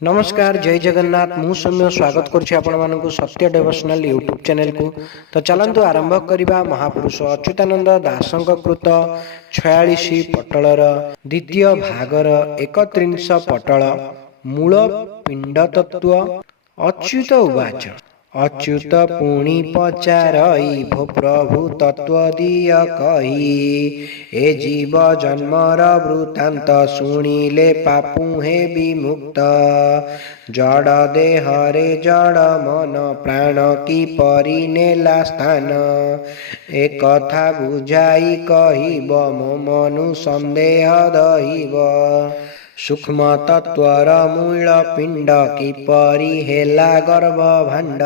नमस्कार जय जगन्नाथ मु सौम्य स्वागत करुछि आपन सत्य डेवोशनल यूट्यूब चैनल को। तो चलंतु आरंभ करिबा महापुरुष अच्युतानंद दासंक कृत 46 पटलर द्वितीय भागर 31 पटल मूल पिंड तत्व। अच्युत उवाच अच्युत पुणी पचारई भो प्रभु तत्व दिय कही ए जीव जन्मर वृत्तांत शुणिले पापु हे विमुक्त जड़ देहरे जड़ मन प्राण की परि नेला स्थान ए कथा बुझाई कहिब मो मनु संदेह दहिब सूक्ष्म तत्वर मूल पिंड किपरि हेला गर्भ भांड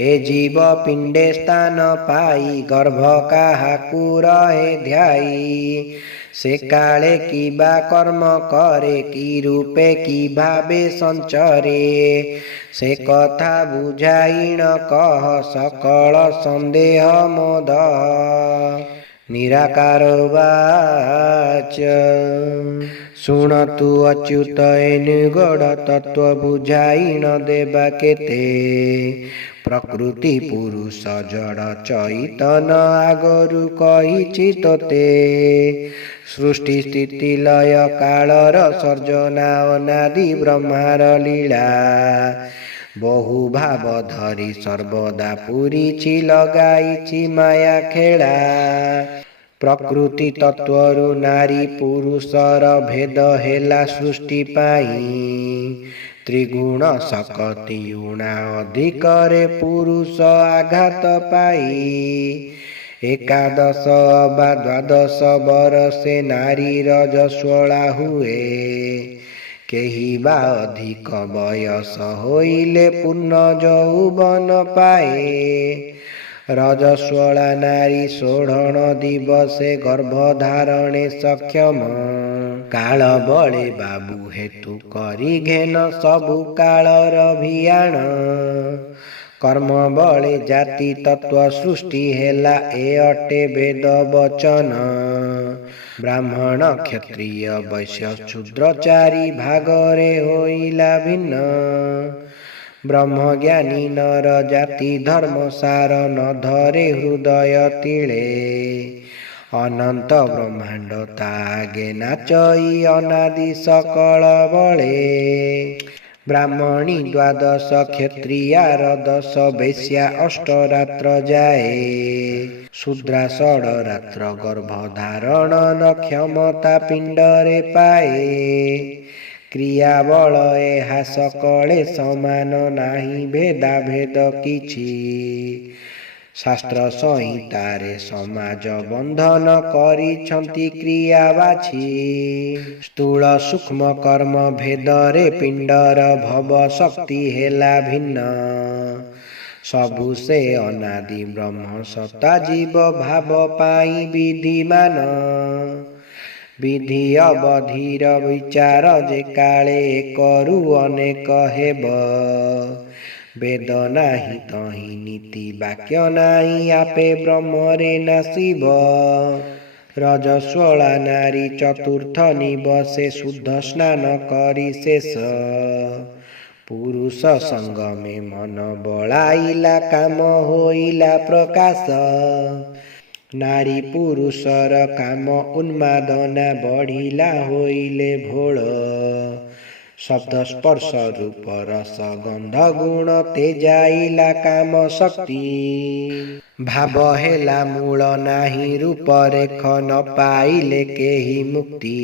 ए जीव पिंडे स्थान पाई गर्भ काहाकु रहे ध्याई से काले किबा कर्म करे कि रूपे कि भावे संचरे से कथा बुझाइण कह सकल संदेह मोद निराकार वाच शुणतु अच्युत निगड़ तत्व बुझाइण देबा केते प्रकृति पुरुष जड़ चैतन आगरु कहिछि तोते सृष्टि स्थिति लय कालर सर्जना अनादि ब्रह्मार लीला बहु भाव धरी सर्वदा पूरीछि लगाइछि माया खेला प्रकृति तत्वरु नारी पुरुषर भेद हेला सृष्टि पाई त्रिगुण शक्ति उणा अधिकरे पुरुष आघात पाई एकादश बा द्वादश बरसे नारी रजस्वला हुए केही बा अधिक बयस होइले पूर्ण यौवन पाए रजस्वला नारी सोढ़ण दिवसे गर्भधारणे सक्षम काल बळे बाबू हेतु करी घेन सबु कालर भियाण कर्म बळे जाति तत्व सृष्टि हेला ए अटे वेद वचन ब्राह्मण क्षत्रिय वैश्य शूद्र चारि भागरे होइला भिन्न ब्रह्म ज्ञानी नर जाति धर्म सार न धरे हृदय तिले अनंत ब्रह्मांड तागे नाचई अनादि सकल बळे ब्राह्मणी द्वादश क्षत्रियार 10 वैश्या अष्टरात्र जाए शूद्रा षड रात्र गर्भ धारण न क्षमता पिंडरे पाए क्रिया बल एहा सकले समान नाही भेदा भेद किछि शास्त्र संहितारे समाज बंधन करिछंती क्रिया बाछि स्थूल सूक्ष्म कर्म भेदरे पिंडर भव शक्ति हेला भिन्न सबु से अनादि ब्रह्म सत्ता जीव भाव पाई विधिमान विधि अवधिर विचार जे काले करू अनेक हेब वेद नाही तहि नीति वाक्य नाही आपे ब्रह्मरे नासिब रजस्वला नारी चतुर्थ निबसे शुद्ध स्नान करी शेष पुरुष संगमे मन बळाइला काम होइला प्रकाश नारी पुरुषर काम उन्मादना बढ़िला होइले भोल शब्द स्पर्श रूप रस गंध गुण तेजाइला काम शक्ति भाव हेला मूल नाही रूप रेख न पाइले केही मुक्ति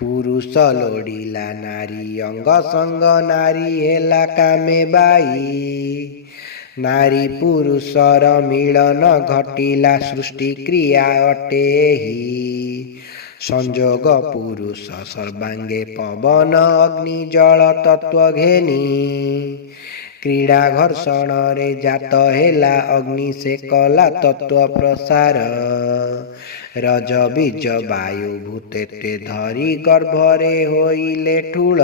पुरुष लोड़िला नारी अंग संग नारी हेला कामे बाई नारी पुरुषर मिलन घटिला सृष्टि क्रिया अटे ही संजोग पुरुष सर्वांगे पवन अग्नि जल तत्व घेनी क्रीड़ा घर्षण रे जात हेला अग्नि से कला तत्व प्रसार रज बीज वायु भूतेते धरी गर्भरे होइले ठूल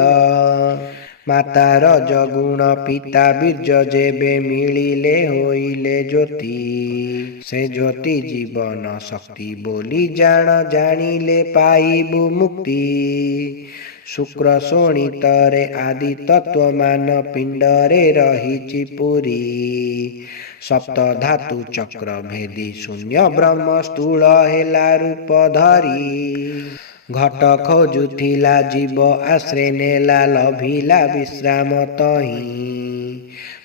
माता रज गुण पिता बीर्ज जेबे मिलिले होइले ज्योति से ज्योति जीवन शक्ति बोली जान जानिले पाइबु मुक्ति शुक्र शोणितरे आदि तत्वमान पिंडरे रहिछि पुरी सप्त धातु चक्र भेदी शून्य ब्रह्म स्थूल हेला रूप धरी घट खोजुथिला जीव आश्रे नेला लभिला विश्राम तही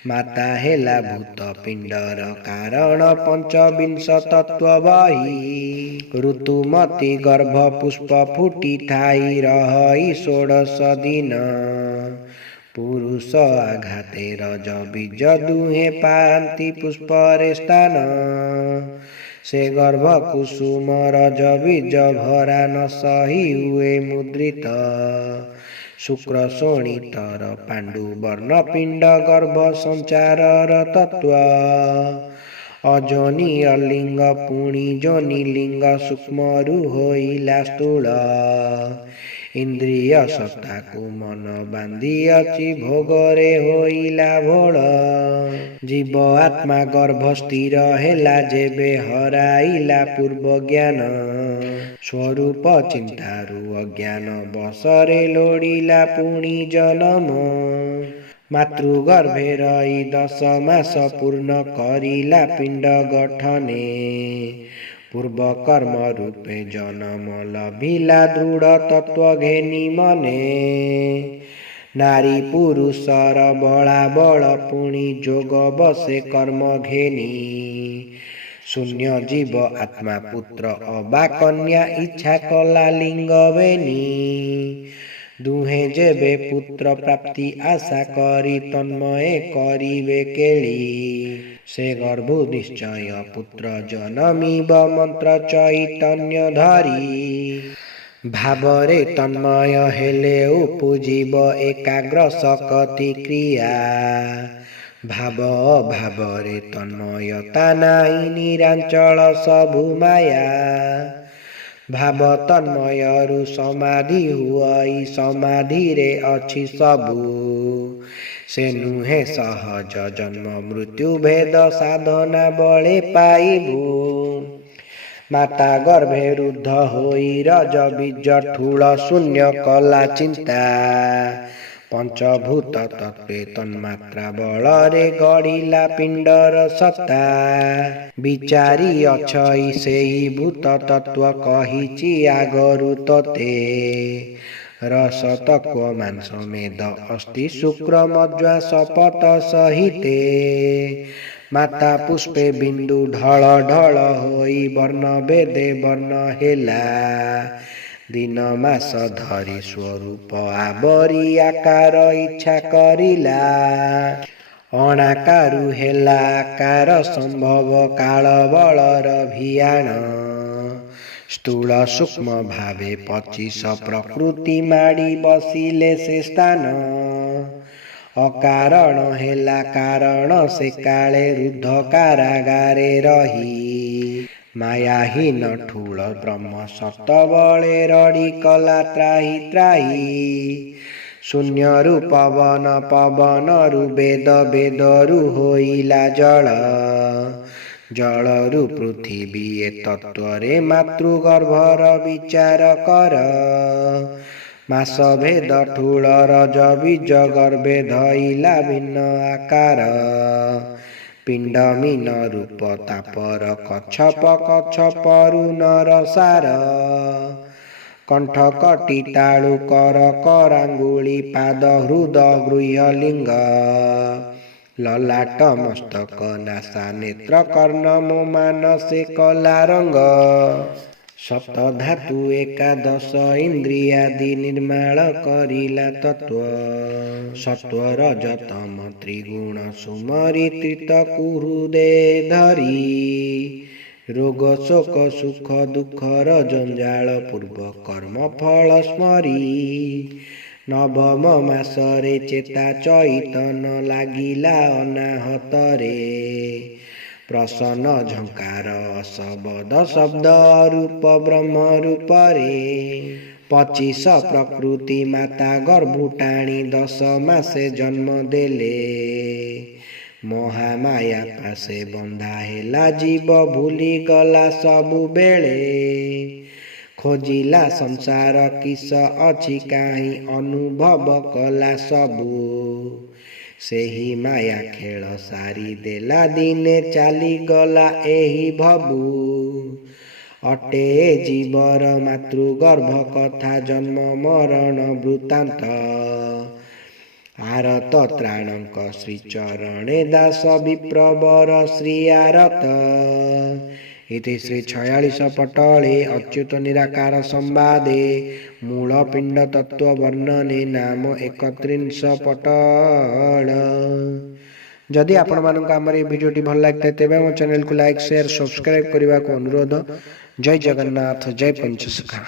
माता हेला भूत पिंडर कारण पंचविंश तत्व बही ऋतुमती गर्भ पुष्प फुटी थाई रही 16 दिन पुरुष आघाते रज बीज दुहे पांति पुष्परे स्थान से गर्भ कुसुम रज बीज भरा न सही हुए मुद्रित शुक्र शोणितर पांडु वर्ण पिंड गर्भ संचारर तत्व अजोनि अलिंग पुणी जोनि लिंग सूक्ष्मरु होइला स्थूल इंद्रिय सत्ता को मन बांधी अछि भोगरे होइला भोल जीव आत्मा गर्भ स्थिर हेला जेबे हराइला पूर्व ज्ञान स्वरूप चिंतारु अज्ञान बसरे लोड़िला पुणी जन्म मातृगर्भे रही 10 मास पूर्ण करिला पिंड गठने पूर्व कर्म रूपे जन्म लभिला दृढ़ तत्व घेनी मने नारी पुरुषर बला बल पुणी जोग बसे कर्म घेनी शून्य जीव आत्मा पुत्र अबा कन्या इच्छा कला लिंग बेनी दुहे जेबे पुत्र प्राप्ति आशा करी तन्मय करिवे केली से गर्भु निश्चय पुत्र जनमीब मंत्र चैतन्य धरी भावरे तन्मय हेले उपजीव एकाग्र सकति क्रिया भाव भावरे तन्मयता नाई निरांचल सबु माया भाव तन्मयरु समाधि हुई समाधि रे अछि सबु से नुहे सहज जन्म मृत्यु भेद साधना बळे पाइबु माता गर्भे रुद्ध होई रज बीज ठूल शून्य कला चिंता पंचभूत तत्वे तन्मात्रा बଳରେ गढ़िला पिंडर सत्ता विचारी अछई सेई भूत तत्व कहिछि आगरु तते रस तत्व मांस मेद अस्ति शुक्र मज्जा शपथ सहिते माता पुष्पे बिंदु ढल ढल होई वर्ण बेदे वर्ण हेला दिन मास धरी स्वरूप आवरी आकार इच्छा करिला अणाकारु हेला आकार संभव काल बलर भियाण स्थूल सूक्ष्म भावे 25 प्रकृति माड़ी बसिले से स्थान अकारण हेला कारण से काले रुद्ध कारागारे रही मायाहीन ठूल ब्रह्म सत बळे रड़ी कला त्राही त्राही शून्यरु पवन पवनरु वेद वेदरु होइला जल जलरु पृथिवी ए तत्वरे मातृगर्भर विचार कर मास भेद ठूल रज बीज गर्भे धइला भिन्न आकार पिंड मीन रूप तापर कच्छप कच्छपरु नरसार कंठ कटी तालु कर करांगुली पाद हृद गृहलिंग ललाट मस्तक नासा नेत्र कर्ण मो मानसे कला रंग सप्त धातु एकादश इंद्रियादि निर्माण करिला तत्व सत्व रज तम त्रिगुण सुमरि त्रित कुरुदे धरी रोग शोक सुख दुखर जंजाल पूर्व कर्म फल स्मरी नवम मासरे चेता चैतन लागिला अनाहतरे प्रसन्न झंकार शब्द शब्द रूप ब्रह्म रूपरे 25 प्रकृति माता गर्भुटाणी 10 मासे जन्म देले महामाया पासे बंधा हेला जीव भूली गला सबु बेले खोजिला संसार किस अछि काहि अनुभव कला सबू सेही माया खेल सारी देला दिने चाली गला एही भबू अटे जीवर मातृगर्भ कथा जन्म मरण वृत्तांत आरत त्राणक श्रीचरणे दास विप्रवर श्री आरत इति श्री 46 पटले अच्युत निराकार संवादे मूल पिंड तत्व वर्णने नाम 31 पटल। जदि आपण मानक आमर भिडियोटी भल लगे तेज मो चैनल को लाइक शेयर सब्सक्राइब करने को अनुरोध। जय जगन्नाथ जय पंचसखा।